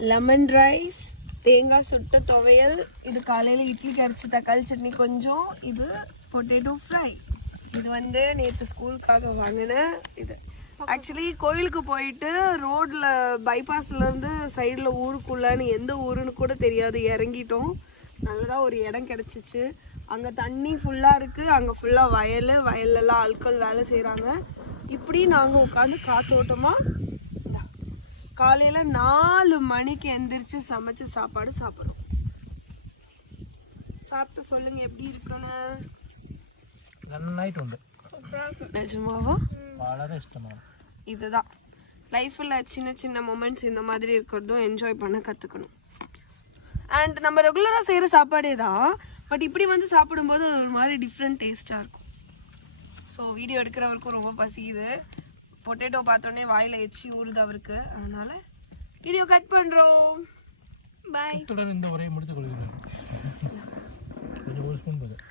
Lemon rice, தேங்காய் சுட்ட துவையல், இது காலையில் இட்லிக்கு அரைச்சி தக்காளி சட்னி கொஞ்சம், இது பொட்டேட்டோ ஃப்ரை. இது வந்து நேற்று ஸ்கூலுக்காக வாங்கினேன். இது ஆக்சுவலி கோயிலுக்கு போயிட்டு ரோட்டில் பைபாஸ்லேருந்து சைடில் ஊருக்குள்ளன்னு எந்த ஊருன்னு கூட தெரியாது இறங்கிட்டோம். நல்லதாக ஒரு இடம் கிடச்சிச்சு. அங்கே தண்ணி ஃபுல்லாக இருக்குது, அங்கே ஃபுல்லாக வயல்லலாம் ஆட்கள் வேலை செய்கிறாங்க. இப்படி நாங்கள் உட்காந்து காத்தோட்டமாக காலையில் 4 மணிக்கு எந்திரிச்சு சமைச்ச சாப்பாடு சாப்பிட்றோம். சாப்பிட்டு சொல்லுங்கள் எப்படி இருக்குன்னு. நிஜமாவா? இதுதான் லைஃப்பில் சின்ன சின்ன மொமெண்ட்ஸ் இந்த மாதிரி இருக்கிறதும் என்ஜாய் பண்ண கற்றுக்கணும். அண்ட் நம்ம ரெகுலராக செய்கிற சாப்பாடே தான், பட் இப்படி வந்து சாப்பிடும்போது ஒரு மாதிரி டிஃப்ரெண்ட் டேஸ்ட்டாக இருக்கும். ஸோ வீடியோ எடுக்கிறவருக்கும் ரொம்ப பசிக்குது. பொட்டேட்டோ பார்த்தோன்னே வாயில் எச்சி ஊறுது அவருக்கு. அதனால் வீடியோ கட் பண்ணுறோம். பாய். இந்த உரையை முடித்துக் கொள்கிறேன். கொஞ்சம் ஒரு ஸ்பூன் போதும்.